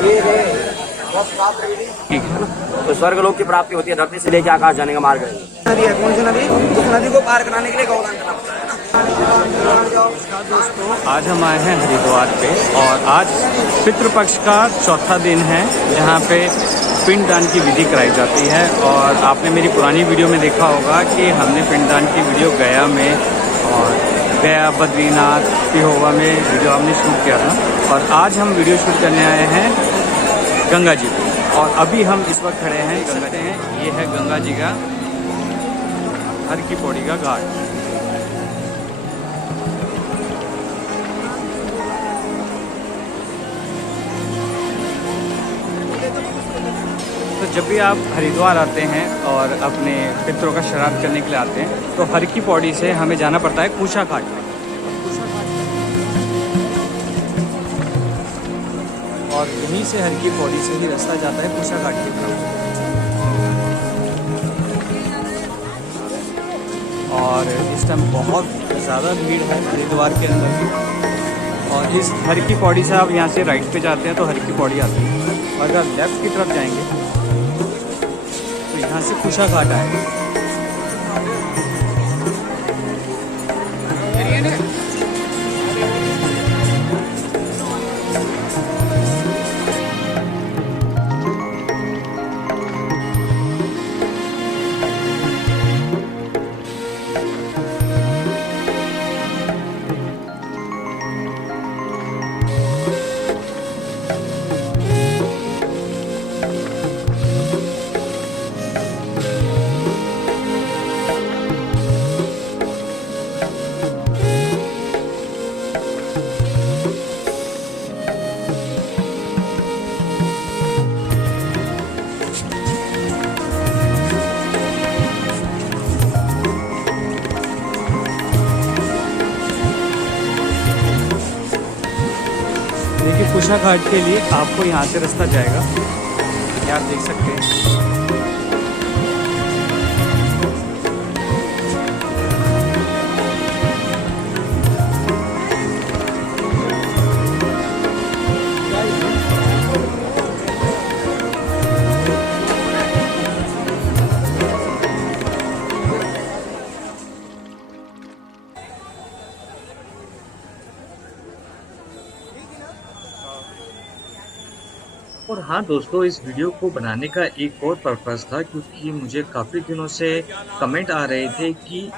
ठीक है ना। तो स्वर्ग लोक की प्राप्ति होती है, धरती से लेकर आकाश जाने का मार्ग है। नदी है, कौन सी नदी? उस नदी को पार कराने के लिए गौदान करना पड़ता है ना। दोस्तों आज हम आए हैं हरिद्वार पे और आज पितृपक्ष का चौथा दिन है जहाँ पे पिंडदान की विधि कराई जाती है। और आपने मेरी पुरानी वीडियो में देखा होगा कि हमने पिंडदान की वीडियो गया में और गया बद्रीनाथ पिहोवा में वीडियो हमने शूट किया था। और आज हम वीडियो शूट करने आए हैं गंगा जी पे। और अभी हम इस वक्त खड़े हैं गंगा हैं, ये है गंगा जी का हर की पौड़ी का घाट। तो जब भी आप हरिद्वार आते हैं और अपने पितरों का श्राद्ध करने के लिए आते हैं तो हर की पौड़ी से हमें जाना पड़ता है कुशा घाट में। और यहीं से हर की पौड़ी से ही रास्ता जाता है कुशा घाट की तरफ। और इस टाइम बहुत ज़्यादा भीड़ है हरिद्वार के अंदर। और इस हर की पौड़ी से आप यहाँ से राइट पे जाते हैं तो हर की पौड़ी आती है। और अगर आप लेफ्ट की तरफ जाएंगे तो यहाँ से कुशा घाट आएगा। देखिए कुशा घाट के लिए आपको यहाँ से रास्ता जाएगा, ये आप देख सकते हैं। और हाँ दोस्तों, इस वीडियो को बनाने का एक और पर्पस था क्योंकि मुझे काफ़ी दिनों से कमेंट आ रहे थे कि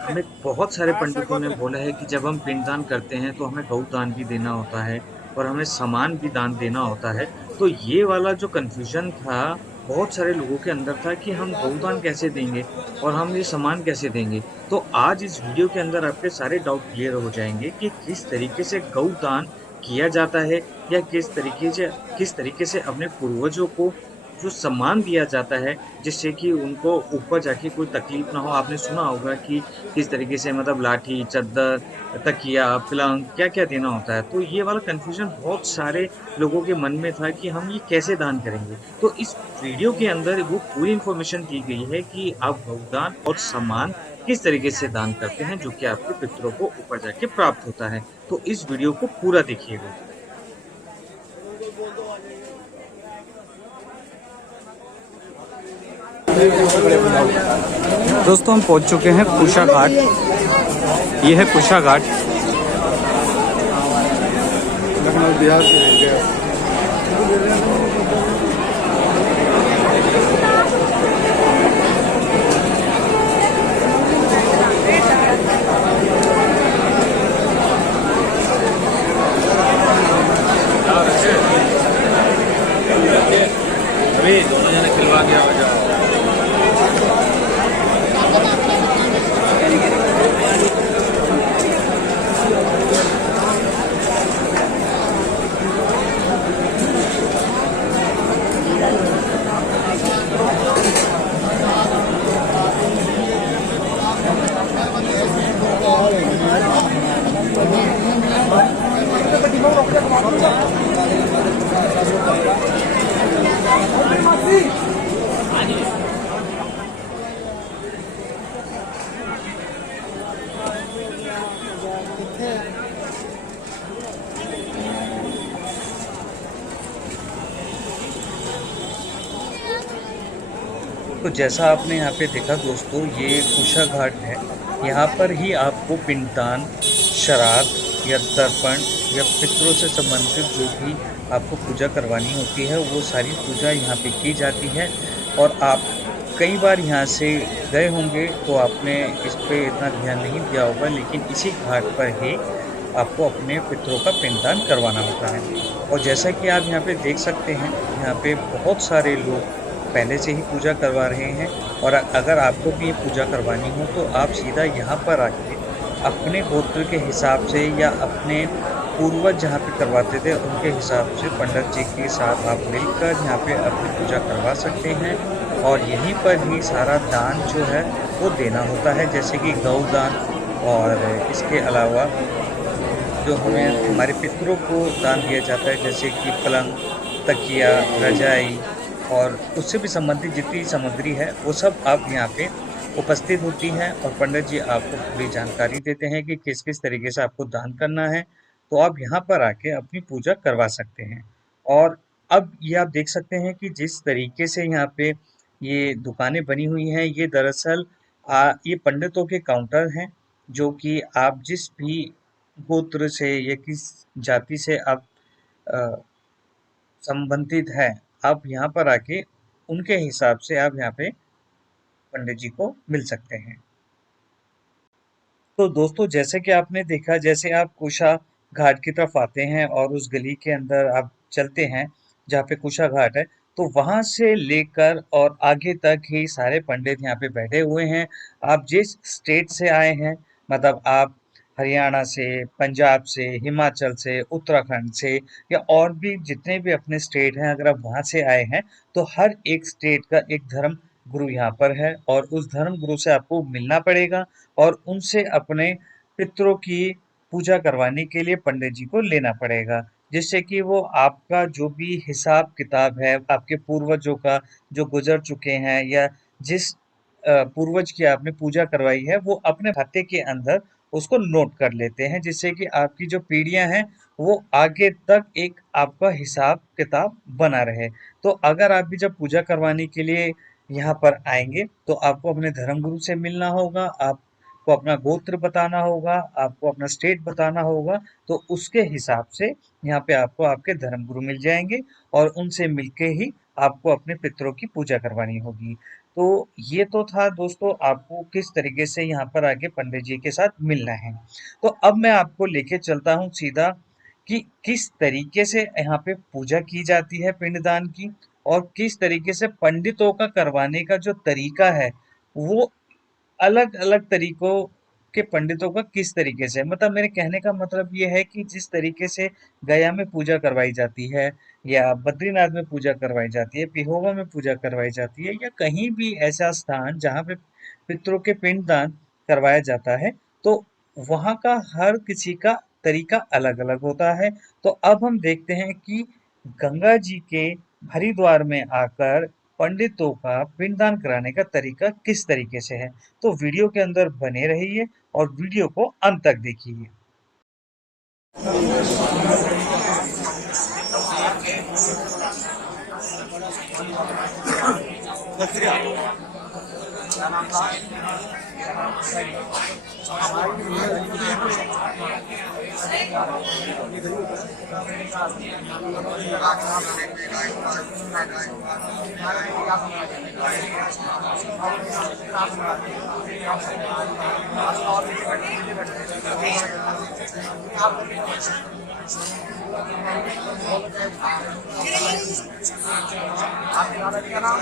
हमें बहुत सारे पंडितों ने बोला है कि जब हम पिंडदान करते हैं तो हमें गौदान भी देना होता है और हमें सामान भी दान देना होता है। तो ये वाला जो कन्फ्यूजन था बहुत सारे लोगों के अंदर था कि हम गौदान कैसे देंगे और हम ये सामान कैसे देंगे। तो आज इस वीडियो के अंदर आपके सारे डाउट क्लियर हो जाएंगे कि किस तरीके से गौदान किया जाता है या किस तरीके से अपने पूर्वजों को जो सम्मान दिया जाता है जिससे कि उनको ऊपर जाके कोई तकलीफ ना हो। आपने सुना होगा कि किस तरीके से मतलब लाठी, चद्दर, तकिया, पलंग क्या-क्या देना होता है। तो ये वाला कन्फ्यूजन बहुत सारे लोगों के मन में था कि हम ये कैसे दान करेंगे। तो इस वीडियो के अंदर वो पूरी इन्फॉर्मेशन दी गई है कि आप गौदान और सम्मान किस तरीके से दान करते हैं जो कि आपके पितरों को ऊपर जाके प्राप्त होता है। तो इस वीडियो को पूरा देखिएगा। दोस्तों हम पहुंच चुके हैं कुशा घाट। ये है कुशा घाट। लखनऊ बिहार से अभी दोनों जने खिलवा के आ जाओ। तो जैसा आपने यहाँ पे देखा दोस्तों, ये कुशा घाट है। यहाँ पर ही आपको पिंडदान, श्राद्ध या तर्पण या पितरों से संबंधित जो भी आपको पूजा करवानी होती है वो सारी पूजा यहाँ पे की जाती है। और आप कई बार यहाँ से गए होंगे तो आपने इस पे इतना ध्यान नहीं दिया होगा, लेकिन इसी घाट पर ही आपको अपने पितरों का पिंडदान करवाना होता है। और जैसा कि आप यहाँ पे देख सकते हैं, यहाँ पे बहुत सारे लोग पहले से ही पूजा करवा रहे हैं। और अगर आपको भी ये पूजा करवानी हो तो आप सीधा यहाँ पर आके अपने गोत्र के हिसाब से या अपने पूर्वज जहाँ पे करवाते थे उनके हिसाब से पंडित जी के साथ आप मिलकर यहाँ पे अपनी पूजा करवा सकते हैं। और यहीं पर ही सारा दान जो है वो देना होता है, जैसे कि गौ दान, और इसके अलावा जो हमें हमारे पितरों को दान दिया जाता है, जैसे कि पलंग, तकिया, रजाई और उससे भी संबंधित जितनी सामग्री है वो सब आप यहाँ पे उपस्थित होती हैं। और पंडित जी आपको पूरी जानकारी देते हैं कि किस किस तरीके से आपको दान करना है। तो आप यहाँ पर आके अपनी पूजा करवा सकते हैं। और अब ये आप देख सकते हैं कि जिस तरीके से यहाँ पे ये दुकानें बनी हुई हैं, ये दरअसल ये पंडितों के काउंटर हैं, जो कि आप जिस भी गोत्र से या किस जाति से आप अ, संबंधित है, आप यहाँ पर आके उनके हिसाब से आप यहाँ पे पंडित जी को मिल सकते हैं। तो दोस्तों, जैसे कि आपने देखा, जैसे आप कुशा घाट की तरफ आते हैं और उस गली के अंदर आप चलते हैं जहाँ पे कुशा घाट है, तो वहां से लेकर और आगे तक ही सारे पंडित यहाँ पे बैठे हुए हैं। आप जिस स्टेट से आए हैं, मतलब आप हरियाणा से, पंजाब से, हिमाचल से, उत्तराखंड से या और भी जितने भी अपने स्टेट हैं, अगर आप वहां से आए हैं तो हर एक स्टेट का एक धर्म गुरु यहाँ पर है और उस धर्म गुरु से आपको मिलना पड़ेगा और उनसे अपने पितरों की पूजा करवाने के लिए पंडित जी को लेना पड़ेगा, जिससे कि वो आपका जो भी हिसाब किताब है आपके पूर्वजों का जो गुजर चुके हैं या जिस पूर्वज की आपने पूजा करवाई है वो अपने खाते के अंदर उसको नोट कर लेते हैं, जिससे कि आपकी जो पीढ़ियां हैं वो आगे तक एक आपका हिसाब किताब बना रहे। तो अगर आप भी जब पूजा करवाने के लिए यहाँ पर आएंगे तो आपको अपने धर्मगुरु से मिलना होगा, आपको अपना गोत्र बताना होगा, आपको अपना स्टेट बताना होगा। तो उसके हिसाब से यहाँ पे आपको आपके धर्मगुरु मिल जाएंगे और उनसे मिलके ही आपको अपने पितरों की पूजा करवानी होगी। तो ये तो था दोस्तों, आपको किस तरीके से यहाँ पर आके पंडित जी के साथ मिलना है। तो अब मैं आपको लेके चलता हूँ सीधा कि किस तरीके से यहाँ पे पूजा की जाती है पिंडदान की, और किस तरीके से पंडितों का करवाने का जो तरीका है वो अलग अलग तरीकों के पंडितों का किस तरीके से, मतलब मेरे कहने का मतलब ये है कि जिस तरीके से गया में पूजा करवाई जाती है या बद्रीनाथ में पूजा करवाई जाती है, पिहोवा में पूजा करवाई जाती है या कहीं भी ऐसा स्थान जहाँ पे पितरों के पिंडदान करवाया जाता है, तो वहाँ का हर किसी का तरीका अलग अलग होता है। तो अब हम देखते हैं कि गंगा जी के हरिद्वार में आकर पंडितों का पिंडदान कराने का तरीका किस तरीके से है। तो वीडियो के अंदर बने रहिए और वीडियो को अंत तक देखिए। आपके दादाजी का नाम? दादाजी का नाम? दादाजी का नाम?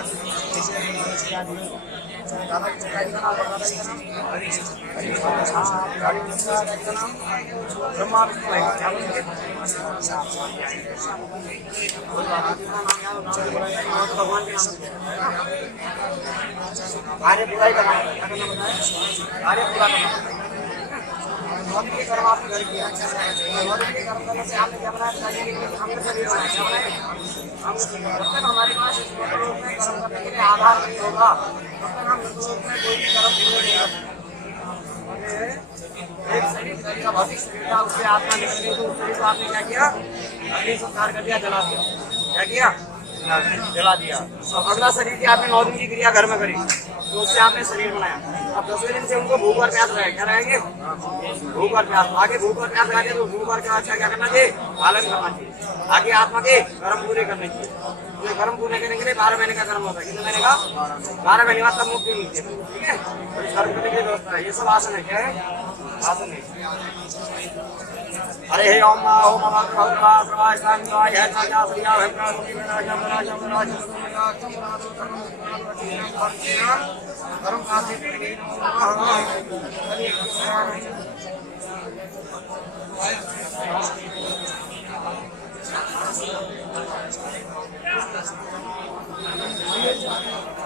गाड़ी का नाम? ब्रह्मा विष्णु महेश। क्या बोलेंगे? भगवान के नाम आर्य बुराई का नाम आर्य बुरा का नाम। नौकरी के कर्म आपने घर किया, नौकरी के कर्म करने से आपने क्या बनाया? हम जब तक हमारे पास इस लोक में कर्म करने के लिए आधार नहीं होगा तब तक हम लोक में कोई भी कर्म पूरे नहीं कर सकते। एक शरीर का भौतिक शरीर था, उससे आत्मा निकल गई, तो उस शरीर को आपने क्या किया? अग्नि संस्कार कर दिया, जला दिया। क्या किया? जला दिया। अब अगला शरीर की आपने 9 दिन की क्रिया घर में करी, तो उससे आपने शरीर बनाया। अब 10वें दिन से उनको भूख और प्यास रहेगा, क्या रहेंगे? भूख और प्यास। आगे भूख और प्यास रहेंगे तो भूख और प्यास का क्या करना चाहिए? पालन करना चाहिए। आगे आत्मा के कर्म पूरे करने चाहिए। तो कर्म पूरे करने के लिए 12 महीने का कर्म होता है। कितने महीने का? 12 महीने बाद तब मुक्ति मिलती है, ठीक है। तो इस कर्म करने की व्यवस्था है। ये सब आसन है, क्या है? आसन है। हरे ओम ओम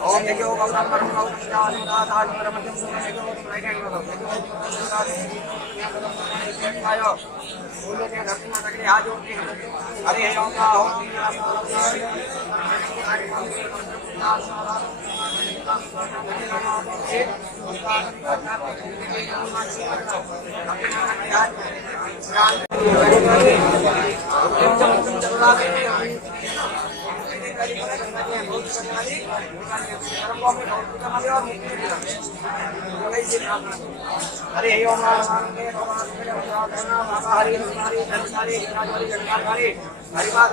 ओम यज्ञो गौतम परम गौतम ज्ञानं दातार परमज्ञं सुमनेको राइटेंगो आयो बोले के धरती माता के आज होती है। हरे ओम ओम हरे ओम हरि हरिवाद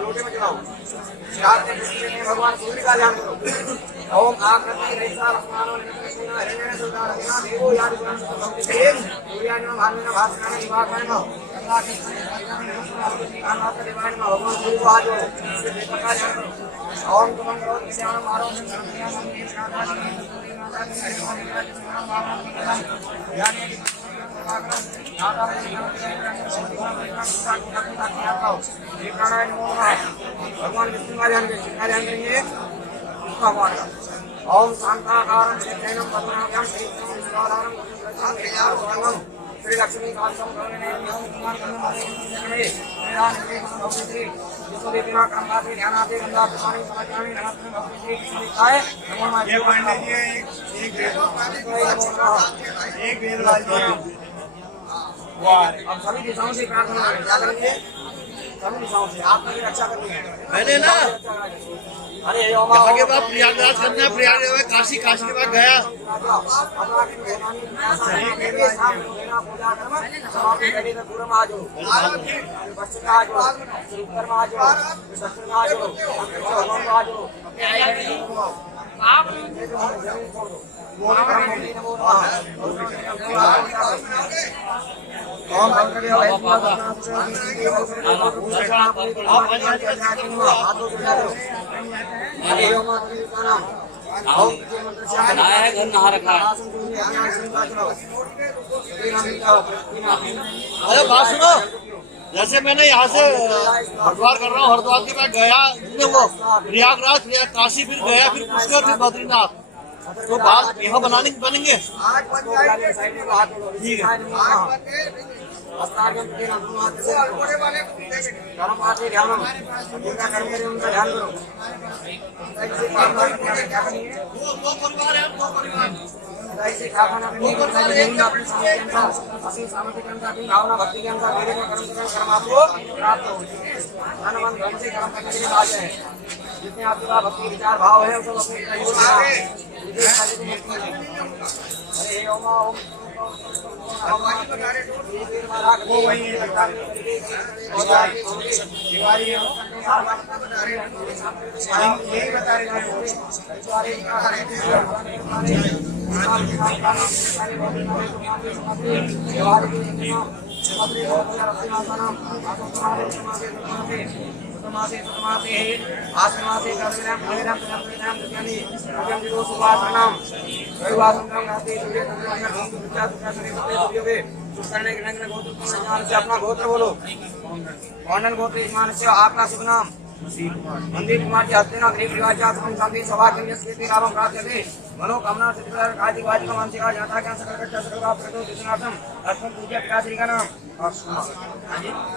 लोटे में चलाओ। भगवान सूर्य का ध्यान करो। ओम आकृति रैसा लक्ष्मणो हरिणेन सुदारना देवो याद सूर्यानो भानुना भास्करना निवासनो भगवान सूर्य को हाथ जोड़ो। ओम तुम श्याम मारो भगवान विष्णु का ध्यान करेंगे भगवान का। ओम शांताकारं शैत्यं पद्मनाभं श्रीलक्ष्मी श्री लक्ष्मी कांतम ध्यानाते गंगा प्रसारी समाचारी ये पांडे जी एक वेद वाली अब सभी दिशाओं से प्रार्थना करें। क्या करेंगे? सभी दिशाओं से आपकी रक्षा करनी है। मैंने ना अरे यहाँ के बाद प्रयागराज करना है, प्रयागराज काशी, काशी के बाद गया। बनाया है, घर नहा रखा है। अरे बात सुनो, जैसे मैंने यहाँ से हरिद्वार कर रहा हूँ, हरिद्वार के बाद गया वो प्रयागराज, काशी, फिर गया, फिर पुष्कर, फिर बद्रीनाथ, तो बात यहाँ बनेंगे। ठीक है। भावना भक्ति के अनुसार मेरे कर्म आपको प्राप्त हो। जितने आपके पास भक्ति विचार भाव है सब अपने अपना गोत्र बोलो। कौंडल गोत्र आपका शुभ नाम? मंदिर कुमार जी हस्तिना गरीब रिवाजात्मक शांति सभा के लिए लाभम प्राप्यते मनोकामना सिद्धिकर काजिक वाजिक मानसिका जाता ज्ञान सकल कच्चा सर्वगा प्रतो दिनार्थम अर्पण पूज्य पिता श्री का नाम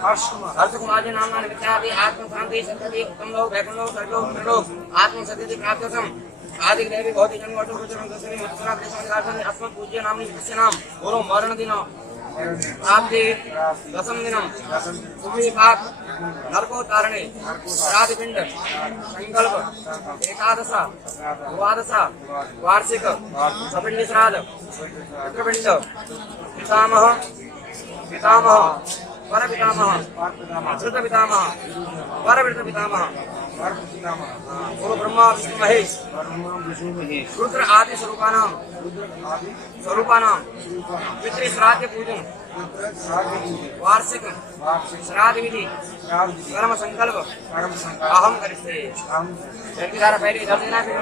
हर्ष कुमार जी नाम विद्यादि आत्म शांति संतति उत्तम लोक वैकुंठ लोक स्वर्गलोक लोक आत्म सत्यति प्राप्त्यर्थम आदि देवी भौतिक जन्म वटो गुजरम दशमी मुत्सना देशम निरासन अस्मत् पूज्य नामनि विश्व नाम बोलो मरण दिन प्राप्ति दशम दिनम सुमीपाक नरकोतारणे श्राद्धपिंड संकल्प एकादश द्वादश वार्षिक सपिंड श्राद्ध पितृपिंड पितामह पितामह पर पितामह श्रुत पितामह परवृत पितामह गुरु ब्रह्मा विष्णु महेश रुद्र आदि स्वरूपानाम पितृ श्राद्ध पूजन वार्षिक श्राद्ध विधि कर्म संकल्प अहम करिष्ये। जल्दी सारा पहले इधर देना फिर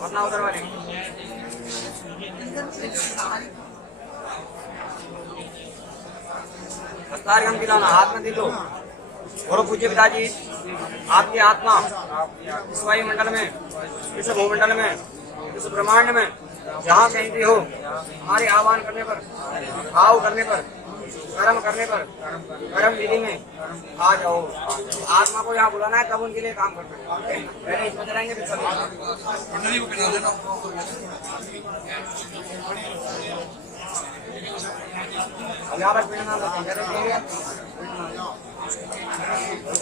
वरना उधर वाले दस्तारगम पिलाना हाथ में दिलो। और पूज्य पिताजी आपकी आत्मा इस वायुमंडल में, इस भूमंडल में, इस ब्रह्मांड में जहाँ कहीं भी हो, हमारे आह्वान करने पर, भाव करने पर, कर्म करने पर, कर्म विधि में आ जाओ। आत्मा को यहाँ बुलाना है, तब उनके लिए काम करना है। पहले इसमें चलाएंगे फिर सब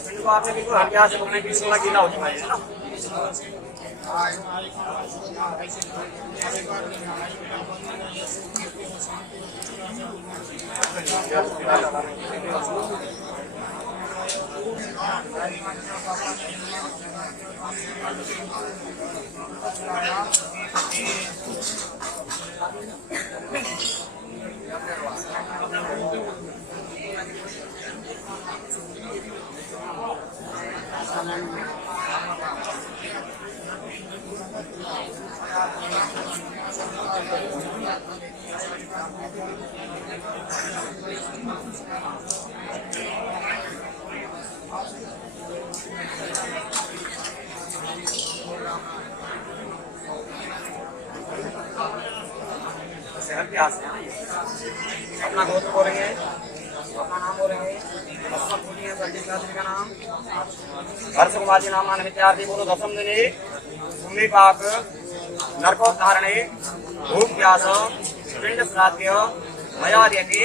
पिंड को आपने बिल्कुल हल्के से बनाने की थोड़ा गीला हो चुका है ना। अपना गोत्र बोलेंगे, अपना नाम बोलेंगे, का नाम हर्ष कुमार जी नाम मान विद्यार्थी बोलो। दशम दिने भूमिपाक नरकोत्तारणे भूप्यास पिंड श्राद्ध मया दीयते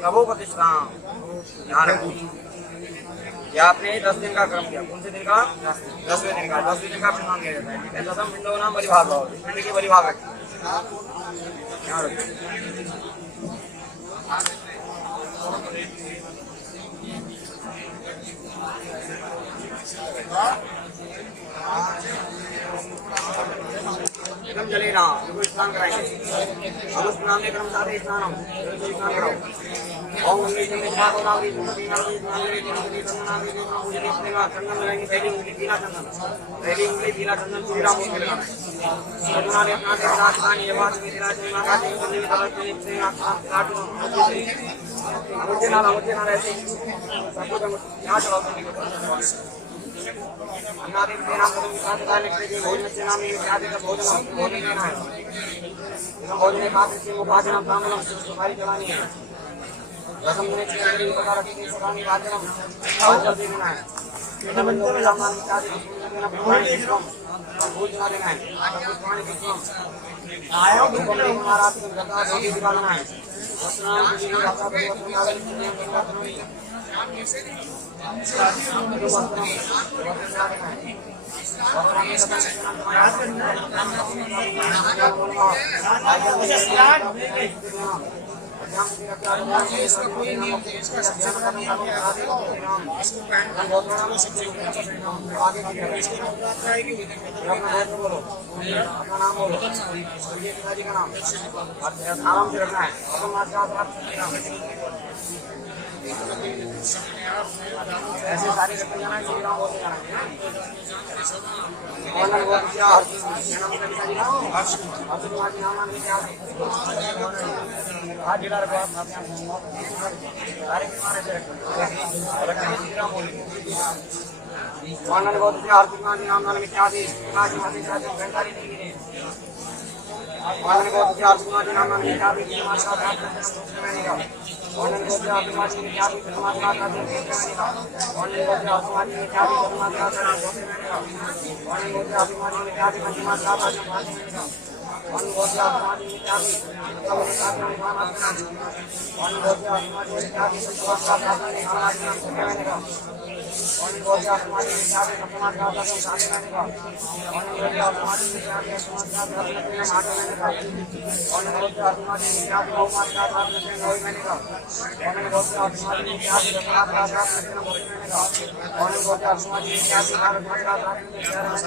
प्रभु प्रतिष्ठा। ये आपने 10 दिन का क्रम किया। कौन से दिन का? 10वें दिन का। 10वें दिन का पिंड नाम दिया जाता है। ठीक है, दशम पिंडों नाम बलिभाग भाव, पिंड की बलिभाग रखिए। एकदम जले ना, बिल्कुल स्नान कराएंगे। हम स्नान में क्रम साथ स्नान कराओ। ओम गंगे जमे नागो नागरी सुमति नागरी नागरी नागरी नागरी पूजा करने का चंदन लगाएंगे। पहली उंगली पीला चंदन, पहली उंगली पीला चंदन श्री राम को लगाना है। सदना ने अपना के साथ खान ये बात मेरी राज में माता जी को देवी तलक में से काट मुझे ना ऐसे सब कुछ यहां चलाओ। अन्नादि नाम कदम साथ डालने के लिए भोजन से नाम ये आदि का भोजन देना है। भोजन के साथ से मुखादि नाम तांबूलम सुपारी चलानी है। दशम दिन चिकन प्रकार की सकानी वाचनम पांचल देना है। मंदिर में नाम आदि देना भोजन देना है। पानी पीना आयो घूमने महाराज को गदा धोती दिखाना है। स्नान के लिए भाषा परिवर्तन आदि इसका कोई नियम नहीं, इसका सबसे बड़ा नियम है इसको पहनना आराम से रखना है। ऐसे सारे करते जाना है। श्री राम बोलते जाना है। हाथ जिला रखो आप सारे श्री राम बोलेंगे। आर्थिक नाम नाम इत्यादि वाणन को चार समाज नाम नाम क्या भी समाज का प्राप्त करेगा वाणन को चार समाज में क्या भी समाज का प्राप्त करेगा वाणन को चार समाज में क्या भी समाज का प्राप्त करेगा वाणन को चार समाज में क्या भी समाज का प्राप्त करेगा वाणन को चार समाज में क्या भी समाज का प्राप्त करेगा वाणन को चार समाज में क्या भी समाज का प्राप्त करेगा वाणन को चार समाज में क्या भी समाज का प्राप्त करेगा वाणन को चार समाज में क्या भी समाज का प्राप्त करेगा वाणन को चार समाज में क्या भी समाज का प्राप्त करेगा वाणन को चार समाज में क्या भी समाज का प्राप्त करेगा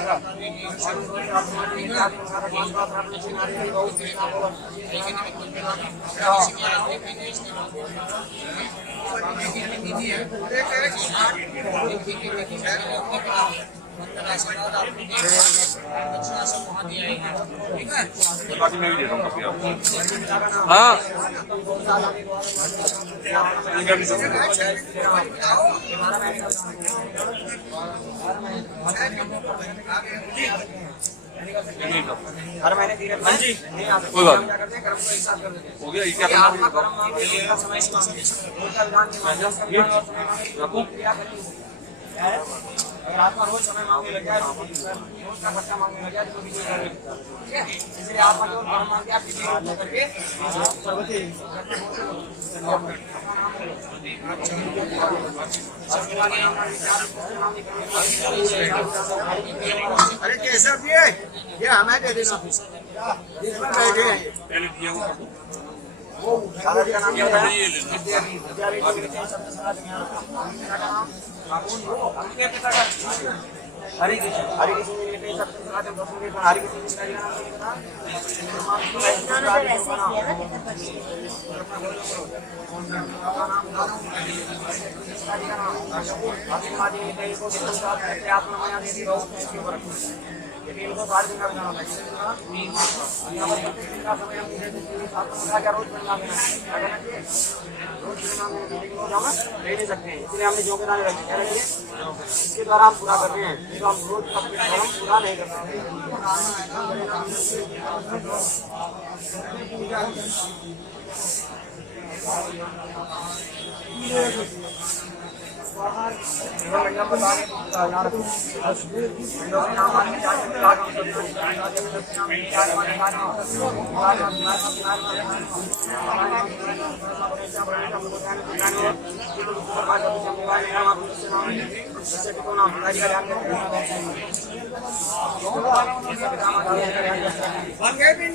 वाणन को चार समाज में क्या भी भारत माता का प्राप्त करेगा वाणन को चार समाज में क्या भी भारत माता का प्राप्त करेगा हाँ हर महीने धीरे हाँ जी कोई बात क्या करते हैं कर्म को एक साथ कर देते हैं हो गया ये क्या करना आत्मा कर्म मांगे जितना समय सीमा में उनका विधान के माध्यम से क्रिया करेंगे अगर आत्मा रोज समय मांगने लग जाए रोज का खर्चा मांगने लग जाए तो भी ठीक है इसलिए आत्मा केवल कर्म मांगे आप किसी बात करके अरे कैसा भी है ये हमें दे देना इसमें बैठे हैं सागर का नाम क्या है हरि कृष्ण हरि कृष्ण हरि यदि इनको 7 दिन का बनाना है यहाँ पर प्रत्येक दिन का समय हम रोज बनना रोज ले नहीं सकते हैं इसलिए हमने योगदान रखे क्या रखे इसके द्वारा हम पूरा करते हैं नहीं तो हम रोज अपने कर्म पूरा नहीं कर सकते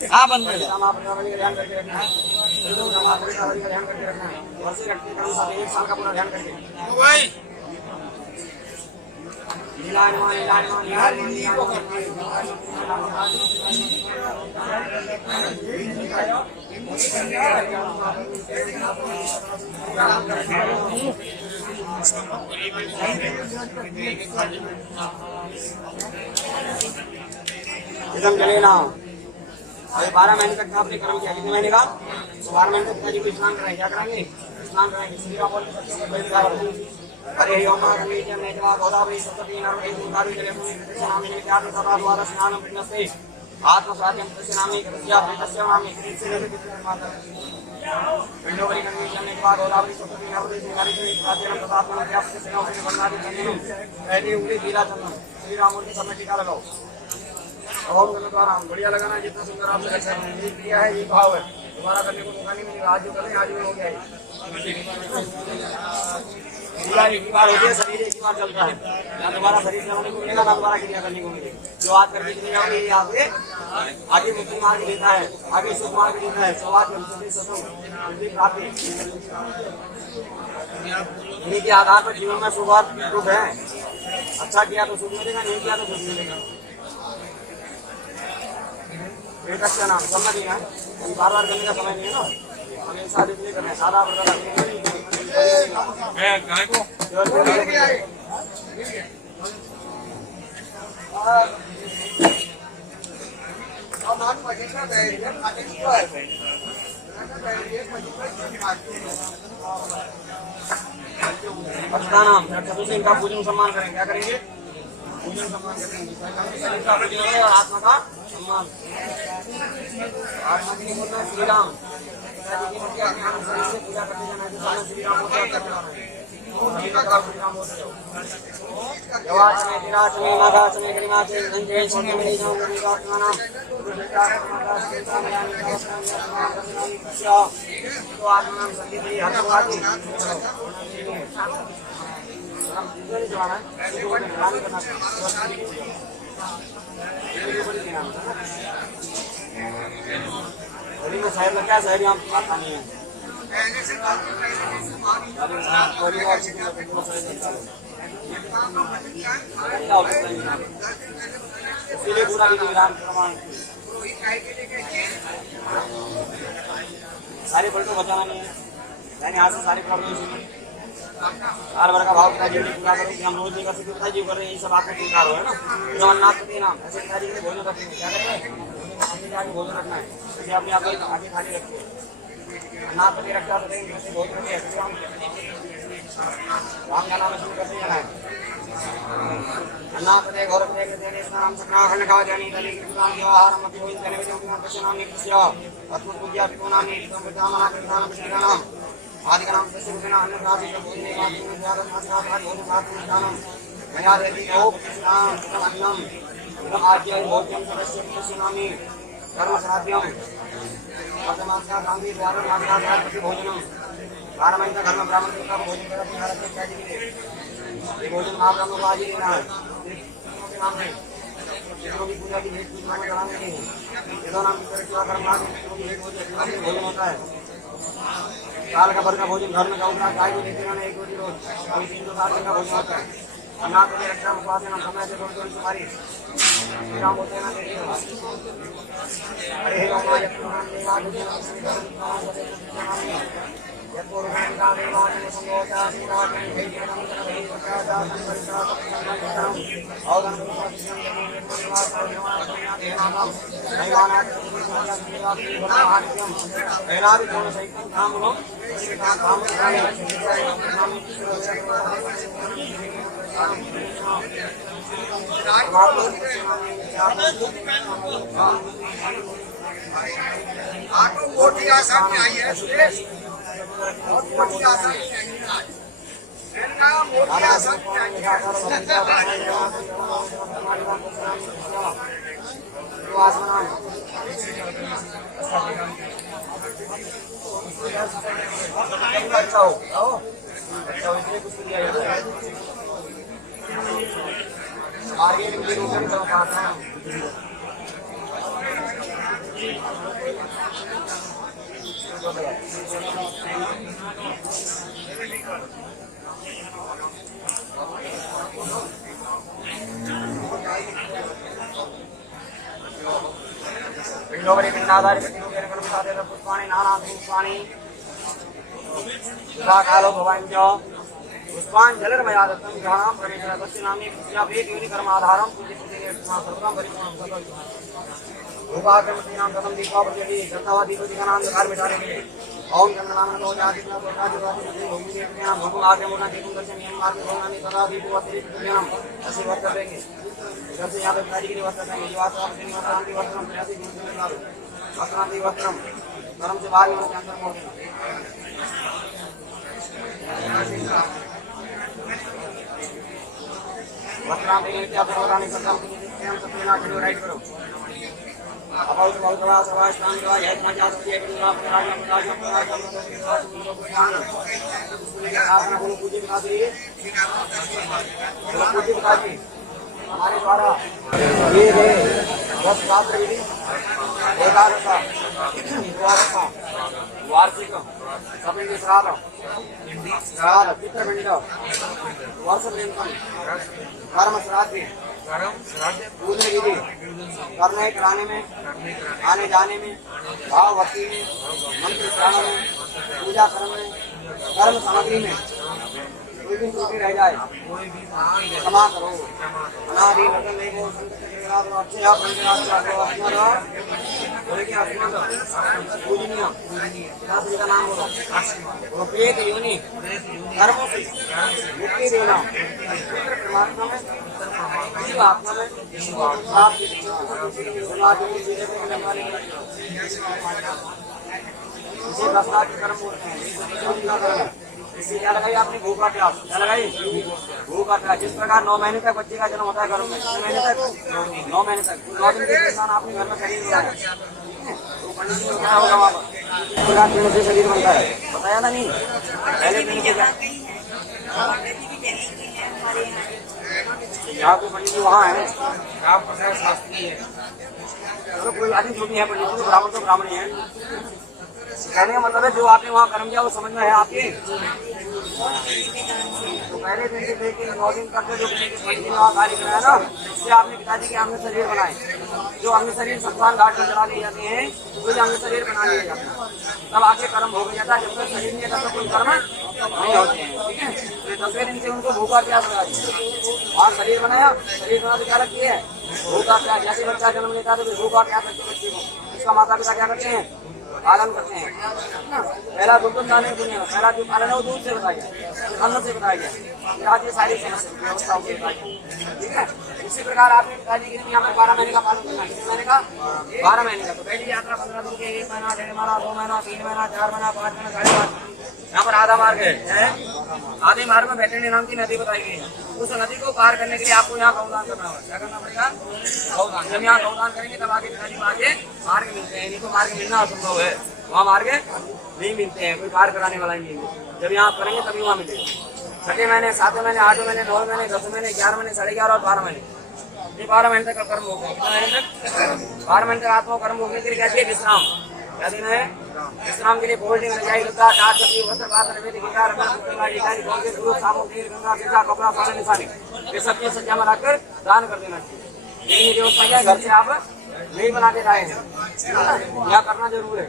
हाँ बन गए एक साल का पूरा ध्यान करके एकदम चले ना अभी 12 महीने तक आपने कर्म किया कितने महीने का तो 12 महीने तक जी को स्नान कराएंगे क्या कराएंगे स्नान कराएंगे श्री बोल हरे ओम कमीजम नेत्वा गोदावरी सप्तती नर्मदे गोदावरी जले नामे नित्यात्म सदा द्वारा स्नानं पुण्यस्ते आत्मसाध्यं तस्य नामे कृत्या तस्य नामे कृत्य माता पिंडोवरी कमीजम नेत्वा गोदावरी सप्तती नर्मदे गोदावरी जले नित्यात्म सदा द्वारा व्याप्त सेनाओं से बंदारी चंदन पहले उंगली हीरा चंदन श्री राम मूर्ति समय टीका लगाओ ओम नमः द्वारा बढ़िया लगाना जितना सुंदर आप लगा सकते हैं ये क्रिया है ये भाव है दोबारा करने को मौका नहीं मिलेगा आज जो करें आज भी हो गया है एक बार हो गया शरीर एक बार चलता है ना दोबारा शरीर चलाने को मिलेगा ना दोबारा क्रिया करने को मिलेगी जो आज करके चले जाओगे ये आपके आगे मुक्ति मार्ग देता है आगे सुख मार्ग देता है सवाद प्राप्ति इन्हीं के आधार पर जीवन में सुख और दुख है अच्छा किया तो सुख मिलेगा नहीं किया तो दुख मिलेगा एक अच्छा नाम सम्मति है बार बार करने का समय नहीं है ना हमें शादी के लिए करना है सादा अच्छा नाम इनका पूजन सम्मान करेंगे क्या करेंगे पूजन सम्मान करेंगे और आत्मा का सम्मान और मंदिर में बोलना श्री राम पिताजी की मूर्ति अपने हाथ से पूजा करते जाना है तो सामने श्री राम होते हैं श्री राम होते हो जवाच में विराट में नागाच में गरिमाच में संजय सोने में जाऊं गुरुदास नाम तो आत्मा संगीत हरवादी हम जिंदगी जवाना है तो वो ध्यान करना होली में शहर में क्या शहर यहाँ आता नहीं है होली और इसलिए पूरा विराम प्रमाण सारे पलटो बचाना नहीं है मैंने यहाँ से सारे प्रॉब्लम हर वर्ग का भाव पिताजी ने पूरा करो कि हम रोज नहीं कर सकते पिताजी कर रहे हैं ये सब आपको स्वीकार हो है ना जगन्नाथ पति नाम ऐसे पिताजी के लिए भोजन रखते हैं क्या करते हैं अपने जाके भोजन रखना है जैसे अपने आप आगे खाली रखते हैं नाथ पति रखता तो देंगे भोजन रखते राम का नाम शुरू कैसे जाना है अन्नापते गौरवते कृतेने स्नानं सक्नाखंड खाजनि तले कृतां आहारं मति होइं तले विजयं कृष्णां नित्यस्य आत्मपूज्या पितॄणां नित्यं प्रजामना कृतानां कृष्णानां आदिगणां सस्यभूषणा अन्नदाति भोजने वाक्यं द्वारं मात्रात् भोजनं मातृष्ठानं मया देति ओ कृष्णां अन्नं इदम् आद्य भोज्यं सदस्य कृष्णामि कर्मश्राद्ध्यं वर्तमानस्य गांधी द्वारं मात्रात् भोजनं बारमहिना घर में ब्राह्मण का भोजन करा भारत के क्या जी ये भोजन आप लोगों को आज ही लेना है के नाम से पितरों की पूजा की भेंट पूजा कराने के लिए ये दो नाम पितर सेवा कर्म नाम पितरों की भेंट भोजन होता है साल का भर का भोजन घर में गाँव गाय को देते रहना एक रोटी रोज अभी 3 दिन का भोजन होता है अनाथ को रक्षा उपवास देना समय से थोड़ी थोड़ी सुपारी राम होते ना देखिए अरे राम आटो मोटी आसाम में आई है मोटी आसाम में आई है मोटी आसाम में आई है आगे भी रोकने का पाता है पिंडोवरी पिंडाधारी पिंडोवरी कर्मसादे पुष्पाणि नाना पुष्पाणि सदा कालो भवाञ्च पुष्पाञ्जलिर्मया दत्तं ग्रहाणां प्रवेशः तस्य नामे कृत्याभेद योनि कर्माधारं पूजिते सर्वं परिपूर्णं सदा रूपाक्रमतीनां कथं दीपावली श्रद्धावा दीपदिगणां अंधकार मिटाने के लिए ओम गंगनामनो जातिना दोषादिवादी भूमिकेनां भगवान दीपं दर्शन नियम मार्ग भगवान सदा दीपवत्री ज्ञानम ऐसे वर्त देंगे इधर से यहाँ पे पिताजी के लिए वर्त देंगे जीवात आप से निवासांति वस्त्रम प्रयासी जीवन निकालो वस्त्रांति वस्त्रम धर्म से बाहर निकल के अंदर मोड़ देना वस्त्रांति नित्य अपराणी सत्रम हम सब लेना चलो राइट करो अबाउट बहुत बड़ा सवाल स्थान का यह मजा है कि आप आपने गुरु पूजी बता दी पूजी बता दी हमारे द्वारा ये है 10 रात्र विधि एकादशा द्वादशा वार्षिक सपिंडी श्राद्ध पितृपिंड वर्ष कर्म श्राद्ध पूजन विधि करने कराने में आने जाने में भाव भक्ति में मंत्र श्रावण में पूजा कर्म में कर्म सामग्री में कोई भी त्रुटि रह जाए क्षमा करो। अनादि लगन नहीं को संत चक्रराज अच्छे आप पंचराज का को अपना बोले कि आत्मा पूजनीय दास का नाम बोलो वो प्रेत योनि कर्मों से मुक्ति देना परमात्मा में जीव आत्मा में आप समाज में जीने को हमारे इसे प्रसाद कर्म बोलते हैं। इससे क्या लगाई आपने भूख का प्यास क्या लगाई भूख का प्यास। जिस प्रकार 9 महीने तक बच्चे का जन्म होता है गर्भ में 9 महीने तक 9 दिन के दौरान आपने घर में शरीर बनाया तो पंडित जी क्या होगा वहाँ पर पूरा दिन से शरीर बनता है बताया ना नहीं पहले दिन के यहाँ पे पंडित जी वहाँ है शास्त्री है तो कोई आदमी जो भी है पंडित जी तो ब्राह्मण ही है। कहने का मतलब है जो आपने वहाँ कर्म किया वो समझ में है आपके तो पहले दिन से लेकर 9 दिन तक जो वहाँ कार्य कराया ना इससे आपने पिताजी के अंग शरीर बनाए। जो अंग शरीर शमशान घाट में चला लिए जाते हैं वही अंग शरीर बना लिए जाते हैं तब आगे कर्म हो गया था। जब तक शरीर नहीं था तो कोई कर्म नहीं होते हैं ठीक है। तो 10वें दिन से उनको भूखा प्यास लगा दिया वहाँ शरीर बनाया। शरीर बना तो क्या लगती है भूखा प्यास। जैसे बच्चा जन्म लेता है तो भूखा प्यास लगती है बच्चे को। इसका माता पिता क्या करते हैं पालन करते हैं पहला दूध दाने दुनिया में पहला जो पालन है वो दूध से बताया गया अन्न से बताया गया आज ये सारी व्यवस्था होगी ठीक है। इसी प्रकार आपने पिताजी के यहाँ पर 12 महीने का पालन करना है। कितने महीने का 12 महीने का। तो पहली यात्रा 15 दिन के 1 महीना 1.5 महीना 2 महीना 3 महीना 4 महीना 5 महीना 5.5 यहाँ पर आधा मार्ग है। आधे मार्ग में बैठने नाम की नदी बताई गई है। उस नदी को पार करने के लिए आपको यहाँ गौदान करना होगा। क्या करना पड़ेगा गौदान। जब यहाँ गौदान करेंगे तब आगे पिताजी को आगे मार्ग मिलते हैं। इनको मार्ग मिलना असंभव है वहाँ मार्ग नहीं मिलते हैं कोई पार कराने वाला नहीं है। जब यहाँ करेंगे तभी वहाँ मिलेगा। 6ठे महीने 7वें महीने 8वें महीने 9वें महीने 10वें महीने 11 महीने 11.5 और 12 महीने ये 12 महीने तक कर्म हो गया। 12 महीने तक आत्मा कर्म होने के लिए क्या चाहिए विश्राम। क्या देना है विश्राम के लिए बोल्डिंग रजाई गद्दा टाट चक्की वस्त्र पात्र नवेद गिटार गंगा सीधा कपड़ा सारे निशानी ये सब चीज सज्जा में रखकर दान कर देना चाहिए। लेकिन ये व्यवस्था क्या है घर से आप नहीं बना के लाए हैं यहाँ करना जरूर है।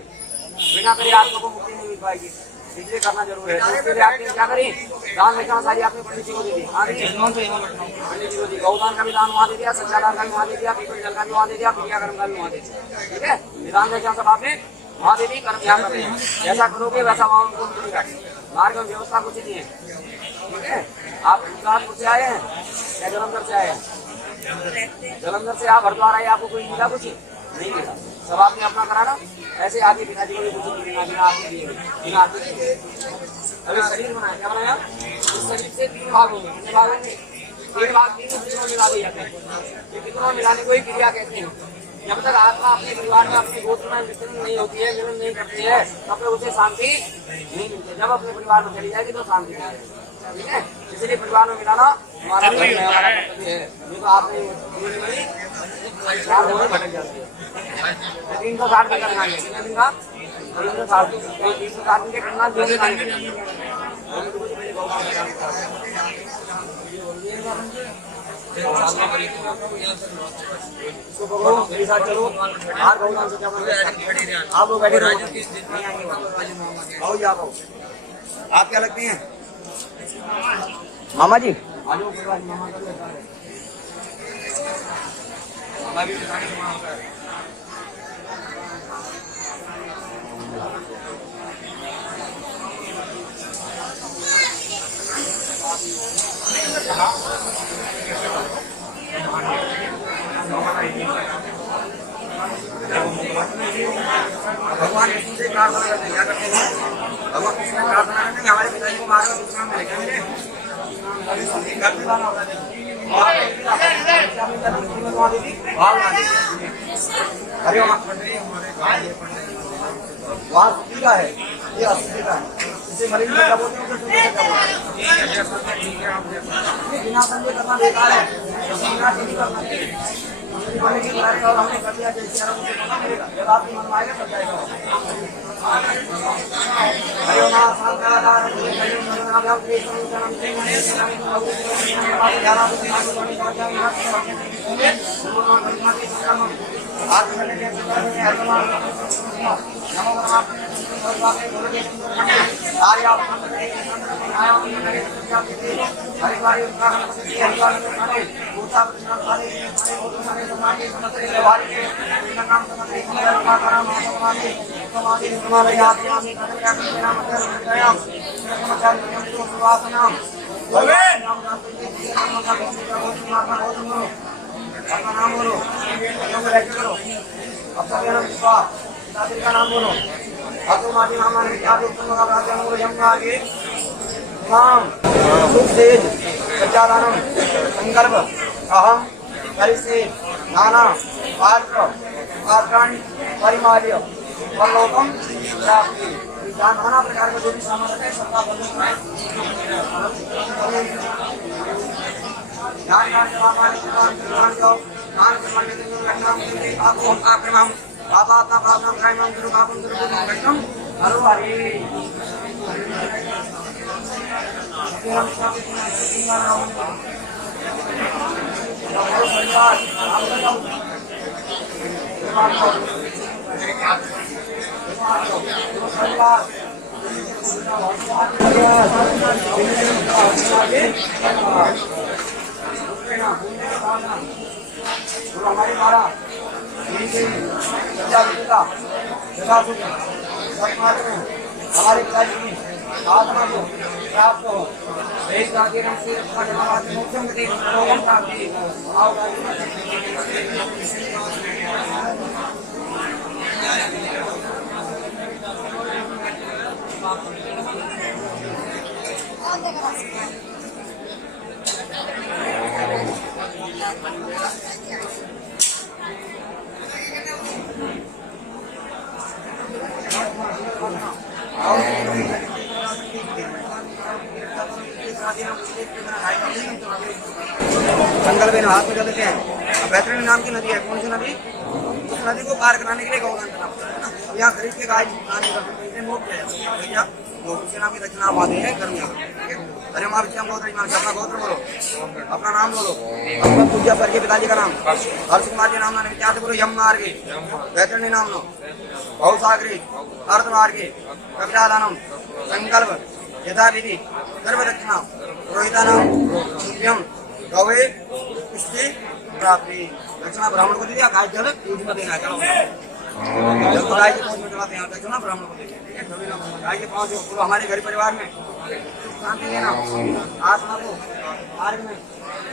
बिना करे आपको को मुक्ति नहीं मिल पाएगी इसलिए करना जरूर है। इसके लिए आपने क्या करी दान में सारी आपने पंडित जी को दे दी। पंडित जी को दी गौदान का भी दान वहाँ दे दिया सच्चा दान का भी वहाँ दे दिया पीपल जल का भी वहाँ दे दिया क्रियाकर्म का भी वहाँ दे दिया ठीक है। दान में सब आपने वहाँ दे दी कर्म यहाँ कर रहे हैं। जैसा करोगे वैसा वहाँ उनको मिलेगा। मार्ग में व्यवस्था कुछ नहीं है ठीक है। आप गुजरात से आए हैं या जलंधर से आए हैं। जलंधर से आप हरिद्वार आए आपको कोई मिला कुछ नहीं मिला सब आपने अपना कराना। ऐसे आगे पिताजी को भी कुछ नहीं मिला बिना आपके दिए बिना आपके दिए। अभी शरीर बनाया क्या बनाया इस शरीर से 3 भाग होंगे। कितने भाग होंगे 3 भाग 3 कितनों में मिला दिए जाते हैं। ये कितनों में मिलाने को ही क्रिया कहते हैं। जब तक आत्मा अपने परिवार में अपने गोत्र में विचलन नहीं होती है मिलन नहीं करती है तब तक उसे शांति नहीं मिलती। जब अपने परिवार में चली जाएगी तो शांति ठीक है। इसलिए परिवार में मिलाना हमारा कर्तव्य है। ये तो आपने भटक जाती है 360 दिन करना है। कितने दिन का 360 दिन 360 दिन के करना 2 दिन मेरे साथ चलो बाहर गौदान से आप लोग बैठे आओ आप आप क्या लगते हैं मामा जी मामा भी भगवान विष्णु से प्रार्थना करते हैं। क्या करते हैं भगवान विष्णु से प्रार्थना करते हैं हमारे पिताजी को मार्ग में विश्राम मिले। क्या मिले घर पे लाना होता है अरे वहाँ सुखी का है ये असुखी का है। इसे मरीज में क्या बोलते हैं बिना संदेह करना बेकार है। बिना नहीं करना चाहिए और हमने कर दिया जैसे मिलेगा जब आपकी मन आएगा तब जाएगा। हरिद्वार उत्तराखंड से हरिद्वार में खाने भूता कृष्ण खाने भूत खाने समाधि समस्ते व्यवहारिक नाम समस्ते का नाम समाधि समाधि हिमालय आत्मानि कटका के नाम दयाम समाचार नियम को सुवासना भवे नाम का अपना नाम बोलो योग रख करो अपना नाम विश्वास दादी का नाम बोलो अतो माटी नाम में क्या दो तुम का राजा बोलो यम आगे नाम सुख तेज सच्चादानम संकल्प अहम परिसे नाना पात्र आकांड परिमार्य परलोकम प्राप्ति ज्ञान नाना प्रकार के जो भी सामर्थ्य है सबका बंधन ज्ञान ज्ञान हमारे ज्ञान जो ज्ञान के मन में लक्षण के आपको हम आक्रमण बाबा का भावना कायम गुरु का गुरु को लक्षण हरो हरि हमारे द्वारा हमारे पिताजी की आत्मा को प्राप्त हो देश का के नाम से अपना जमात मोक्षम के लोगों प्राप्ति आओ जंगल में हाथ में चलते हैं बेहतरीन नाम की नदी है कौन सी नदी उस नदी को पार कराने के लिए गौदान करना पड़ता है ना यहाँ खरीद के गाय भैया उसके नाम की दक्षिणा आते हैं गर्मी अरे हमारे अपना गोत्र बोलो अपना नाम बोलो अपना पूजा पर के पिताजी का नाम हर्ष कुमार जी नाम क्या बोलो यम मार्गे बेहतरीन नाम लो बहुसागरी अर्थ मार्गे कपिलानम संकल्प यथा विधि गर्भ दक्षिणा पुरोहिता नाम नित्यम गवे पुष्टि प्राप्ति दक्षिणा ब्राह्मण को दे दिया गाय जल दूध में देना चलो जल तो गाय के पाँच में चलाते हैं दक्षिणा ब्राह्मण को दे दिया गाय के पाँच पूरा हमारे घर परिवार में शांति देना आत्मा को मार्ग में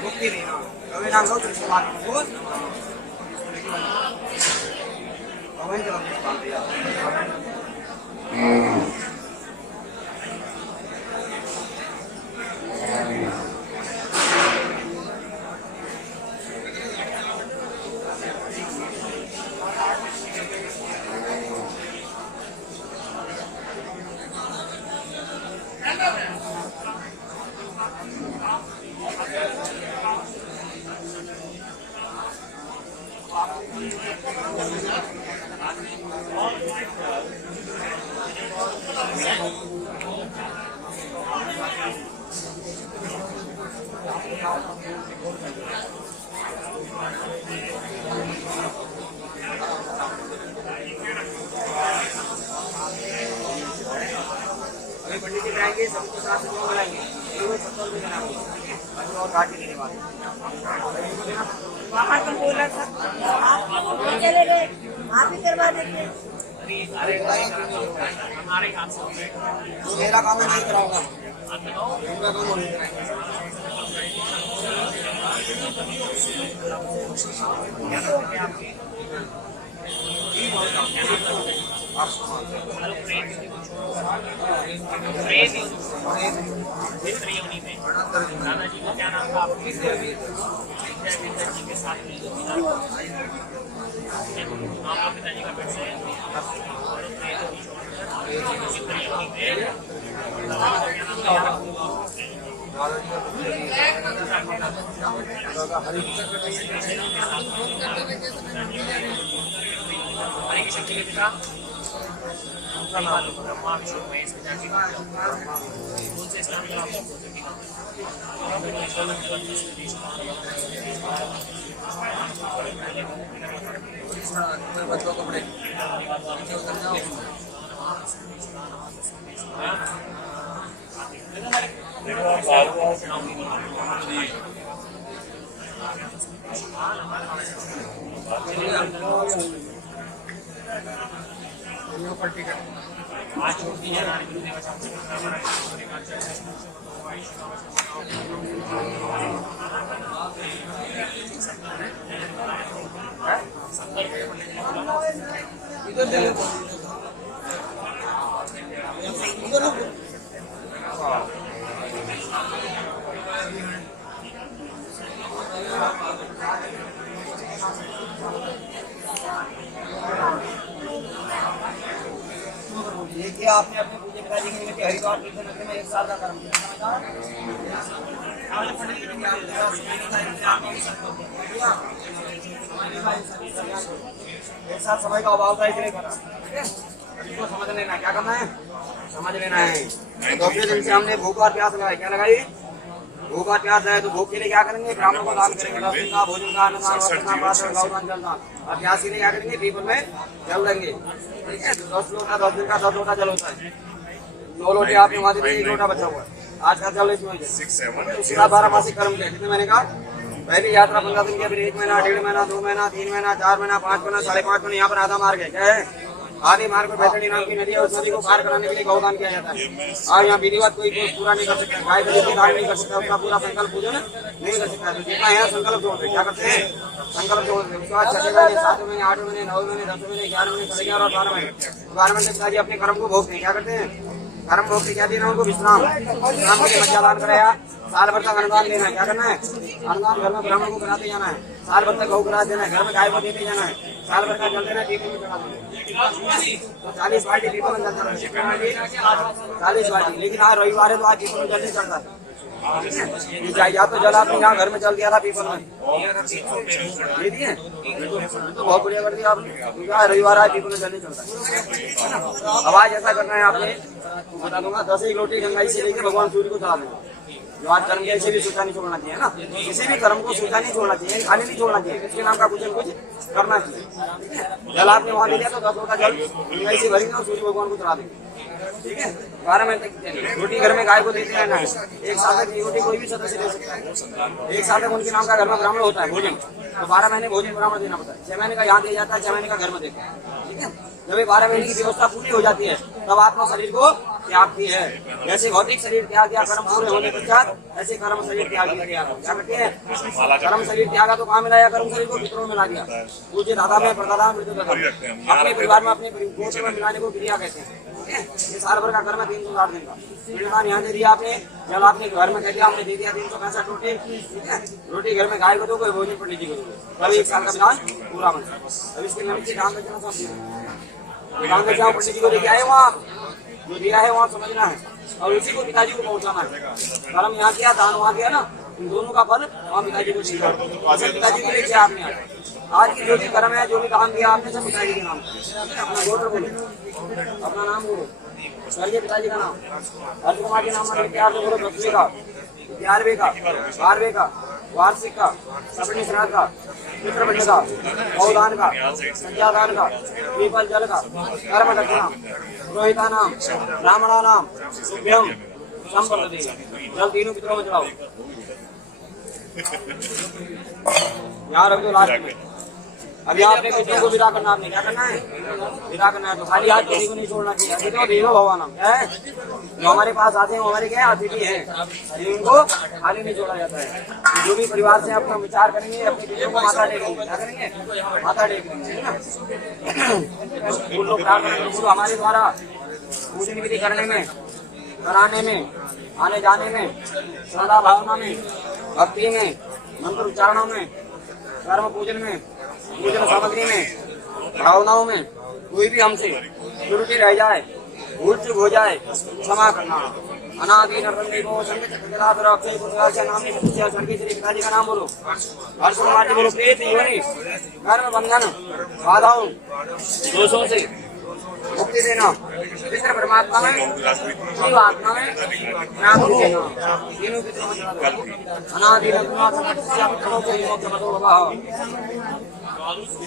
मुक्ति देना गवे नाम गौ कृष्ण मार्ग को गवे जल पंडित जी आएंगे सबके साथ बुलाएंगे और घाटी देने वाले वहाँ तो बोला था आप चले गए आप ही करवा देंगे मेरा काम है नहीं कराऊंगा मेरा काम हो दादाजी का क्या नाम था आपके के साथ पिताजी का पेट से हरि की शक्ति के पिता ब्रह्मा विष्णु महेश प्रजापति कौन से स्थान पर आपको बच्चों कपड़े देखिए आपने अपने पूजे पिताजी के निमित्त हरिद्वार तीर्थ नगरी में 1 साल का कर्म किया। एक साथ समय का अभाव था इसलिए करा। इसको समझ लेना, क्या करना है समझ लेना है। तो दूसरे दिन से हमने भूख और प्यास लगाई, क्या लगाई भूख और प्यास है। तो भूख के लिए क्या करेंगे ब्राह्मणों को दान करेंगे, 10 दिन का भोजन का अन्नदान गौदान जलदान। और प्यास के लिए क्या करेंगे पीपल में जल देंगे, ठीक है। 10 लोटा 10 दिन का 10 लोटा जल होता है। 2 लोटे आपने वहाँ दे, 1 लोटा बचा हुआ है। आज का जल इसमें 12 मासिक कर्म किया। कितने महीने का पहली यात्रा 15 दिन की, फिर 1 महीना 1.5 महीना 2 महीना 3 महीना 4 महीना 5 महीना 5.5 महीने। यहाँ पर आधा मार्ग है, क्या है आदि मार्ग पर बैतरणी नाम की नदी है। उस नदी को पार कराने के लिए गौदान किया जाता है। और यहाँ विधिवत कोई पूरा नहीं कर सकता, गाय का दान नहीं कर सकता, उसका पूरा संकल्प पूजन नहीं कर सकता। तो जितना है संकल्प जोड़ते, क्या करते हैं संकल्प जोड़ते। उसके बाद 6 महीने 7 महीने 8 महीने 9 महीने 10 महीने 11 महीने 11 और 12 महीने 12 महीने पिताजी अपने कर्म को भोगते हैं। क्या करते हैं कर्म भोग के क्या देना उनको विश्राम के लिए मध्यादान कराया। साल भर तक अनुदान देना है, क्या करना है अनुदान घर में ब्राह्मण को कराते जाना है। साल भर तक गौ करा देना है, घर में गाय को देते जाना है। साल भर का जल देना है, पीपल में चढ़ा देना। तो 40 बाल्टी पीपल में जल चढ़ा 40 बाल्टी। लेकिन आज रविवार है तो आज पीपल में जल नहीं चढ़ता है। या तो जल आपने यहाँ घर में जल दिया था पीपल में दे दिए, तो बहुत बढ़िया कर दिया आपने, क्योंकि आज रविवार आज पीपल में जल नहीं चलता। अब आज ऐसा करना है आपने, बता दूंगा 10 एक लोटे गंगा से लेकर भगवान सूर्य को चढ़ा देंगे। जो आज कर्म किया इसे भी सूचा नहीं छोड़ना चाहिए ना, किसी भी कर्म को सूचा नहीं छोड़ना चाहिए, खाली नहीं छोड़ना चाहिए। इसके नाम का कुछ करना चाहिए। जल आपने वहाँ दे दिया तो 10 लोटा जल गंगा से भरेंगे और सूर्य भगवान को चढ़ा देंगे, ठीक है। 12 महीने तक रोटी घर में गाय को देते रहना है। 1 साल तक रोटी कोई भी सदस्य दे सकता है। 1 साल तक उनके नाम का घर में ब्राह्मण होता है भोजन, तो 12 महीने भोजन ब्राह्मण देना पड़ता है। 6 महीने का यहाँ दिया जाता है, 6 महीने का घर में देते हैं, ठीक है। जब ये 12 महीने की व्यवस्था पूरी हो जाती है तब आत्मा शरीर को त्यागती है। जैसे भौतिक शरीर त्याग दिया कर्म पूरे होने के पश्चात, ऐसे कर्म शरीर त्याग दिया। क्या करते हैं कर्म शरीर त्यागा तो कहाँ मिलाया कर्म शरीर को पितरों में मिला दिया। पूज्य दादा में परदादा में अपने परिवार में अपने गोत्र में मिलाने को क्रिया कहते हैं, ठीक है। ये साल भर का कर्म 360 दिन का। पिंडदान यहाँ दे दिया आपने, जल आपने घर में कह दिया हमने दे दिया 365 रोटी, ठीक है। रोटी घर में गाय को दो, कोई भोजन पंडित जी को दो, तभी 1 साल का विधान पूरा बनता है। अब इसके नमित दान दक्षिणा दान दक्षिणा पंडित जी को लेके आए, वहाँ जो दिया है वहाँ समझना है और उसी को पिताजी को पहुँचाना है। कर्म यहाँ किया दान वहाँ किया ना, इन दोनों का फल वहाँ पिताजी को दिया। पिताजी के लिए आपने आज की जो भी कर्म है, जो भी दान दिया आपने, सब पिताजी के नाम। अपना गोत्र बोलो, अपना नाम बोलो, करिए पिताजी का नाम। हर्ष कुमार के नाम बोलो, 10वें का 11वें का 12वें का वार्षिक का अपने श्राद्ध का पितृपक्ष का गौदान का संध्यादान का पीपल जल का कर्म दक्षिणा रोहिता नाम ब्राह्मणा नाम शुभ्यम संपर्क जल तीनों पितरों में चढ़ाओ। यहाँ रख दो लास्ट में। अभी आपने पितरों को विदा करना, आपने क्या करना है विदा करना है। तो खाली हाथ किसी को नहीं छोड़ना चाहिए। अभी तो देवो भगवान क्या है, जो हमारे पास आते हैं वो हमारे क्या अतिथि हैं, इनको खाली नहीं छोड़ा जाता है। जो भी परिवार से अपना विचार करेंगे अपने पितरों को माथा टेकेंगे, क्या करेंगे माथा टेकेंगे, है ना। उन लोग हमारे द्वारा पूजन विधि करने में, कराने में, आने जाने में, श्रद्धा भावना में, भक्ति में, मंत्र उच्चारणों में, कर्म पूजन में, पूजन सामग्री में, भावनाओं में कोई भी हमसे त्रुटि रह जाए, भूल चूक हो जाए, क्षमा करना। अनादि नरदेवो संग चक्रधार अक्षय पुरुष नाम में सर्गी श्री पिताजी का नाम बोलो। हर्ष कुमार जी बोलो। प्रेत योनि कर्म बंधन बाधाओं दोषों से मुक्ति देना, पितृ परमात्मा में जीव आत्मा में नाम देना। तीनों अनादि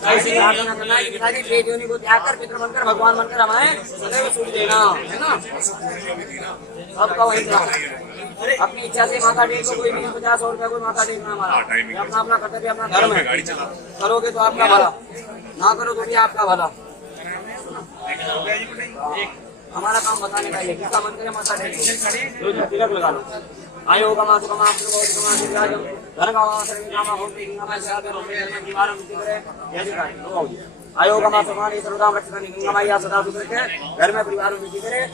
ऐसी प्रार्थना करना है पिताजी प्रेत योनि को त्याग कर पितृ बनकर भगवान बनकर हमें सदैव सुख देना, है ना। सबका वही अपनी इच्छा से माथा टेक लो, कोई भी 50 रुपया कोई माथा टेकना हमारा ये अपना अपना कर्तव्य, अपना धर्म है। करोगे तो आपका भला, ना करो तो भी आपका भला। हमारा काम बताने का है, किसका मन करे माथा टेक लो, तिलक लगा लो। आयो कमा तो कमा धन कमा आयो कमा समानी सर्वदाम रक्षण गंगामाया सदा सुख रखे, घर में परिवार में वृद्धि करे।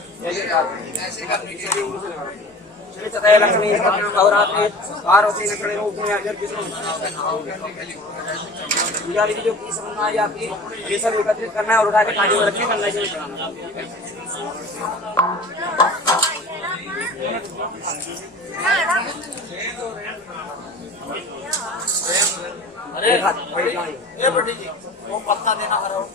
श्री लक्ष्मी नवरात्रि पार्वती लक्ष्मी रूप में अजर पुजारी की जो की समझना है आपकी, ये सब एकत्रित करना है और उठा के थाली में रखने करना अरे बेटी जी वो पत्ता देना हरो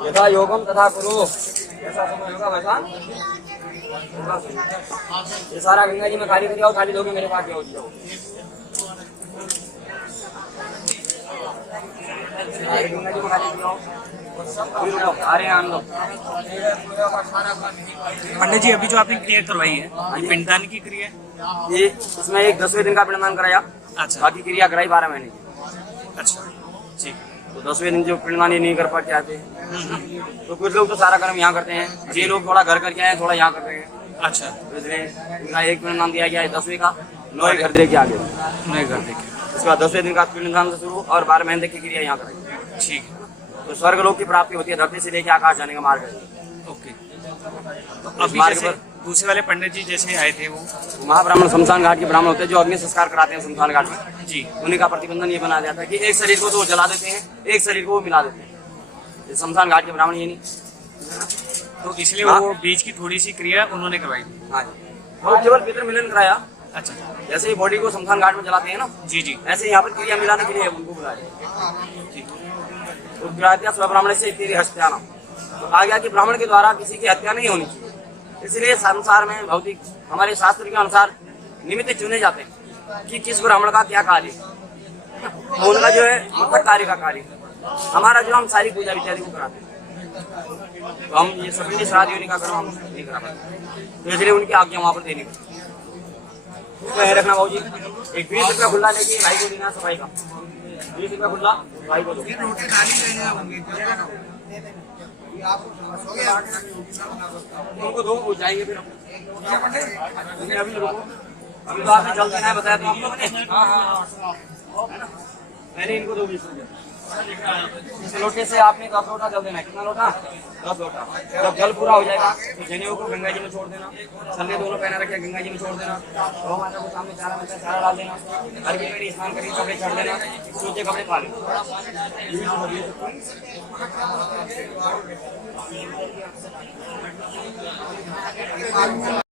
यथा योगम तथा कुरु, ऐसा समय होगा वैसा। ये सारा गंगा जी में खाली कर जाओ, खाली लोगे मेरे पास जाओ जाओ। गंगा जी में खाली जाओ, अरे आन लो। पंडित जी अभी जो आपने क्रिया करवाई है ये पिंडदान की क्रिया है? ये इसमें एक 10वें दिन का पिंडदान कराया, अच्छा बाकी क्रिया कराई 12 महीने की। अच्छा ठीक। तो 10वें दिन जो पिंडदान ये नहीं कर पाते आते, तो कुछ लोग तो सारा कर्म यहाँ करते हैं, ये लोग थोड़ा घर करके आए, थोड़ा यहाँ करते हैं। अच्छा तो इसलिए इनका एक पिंडदान दिया गया है 10वें का, 9 घर दे के आगे। नहीं कर देखिए, उसके बाद 10वें दिन का पिंडदान से शुरू और 12 महीने की क्रिया यहाँ कराई। ठीक है, तो स्वर्ग लोक की प्राप्ति होती है, धरती से लेकर आकाश जाने का मार्ग है। ओके। तो अभी मार्ग जैसे पर दूसरे वाले पंडित जी जैसे आए थे वो महाब्राह्मण शमशान घाट के ब्राह्मण होते हैं जो अग्नि संस्कार कराते हैं शमशान घाट में। जी उन्हीं का प्रतिबंधन ये बना जाता है कि एक शरीर को तो जला देते हैं, एक शरीर को वो मिला देते हैं। ये शमशान घाट के ब्राह्मण ये नहीं। तो इसलिए हाँ? वो बीच की थोड़ी सी क्रिया उन्होंने करवाई थी। हाँ जी, वो केवल पितृ मिलन कराया। अच्छा जैसे ही बॉडी को शमशान घाट में जलाते हैं ना, जी जी ऐसे यहाँ पर क्रिया मिलाने के लिए उनको बुलाया। ठीक, ब्राह्मण से तेरी हत्या ना, तो आ गया कि ब्राह्मण के द्वारा किसी की हत्या नहीं होनी चाहिए। इसलिए संसार में भौतिक हमारे शास्त्र के अनुसार निमित्त चुने जाते हैं कि किस ब्राह्मण का क्या कार्य, तो उनका जो है मुख्य कार्य का कार्य। हमारा जो हम सारी पूजा इत्यादि को कराते हैं, तो हम ये सभी श्राद्ध योनि का कर्म हम नहीं करा पाते, तो इसलिए उनकी आज्ञा वहाँ पर देनी पड़ती है। तो रखना भाजी, एक 20 रुपया खुला लेके भाई को देना सफाई का, 20 रुपया खुला भाई को दो। रोटी डाली लेने होंगे उनको दो, वो जाएंगे फिर अभी रुको, अभी तो आपने जल्द देना है बताया तो आप लोगों ने। मैंने इनको 2 20 रुपये इस लोटे से आपने 10 लोटा जल देना है। कितना लोटा? 10 लोटा। जब जल पूरा हो जाएगा तो जनेऊ को गंगा जी में छोड़ देना, छल्ले दोनों पहना रखे गंगा जी में छोड़ देना, गौ माता को सामने चारा मिलता है चारा डाल देना, हल्की पेड़ी स्नान करके कपड़े चढ़ देना, सूचे कपड़े पा लेना।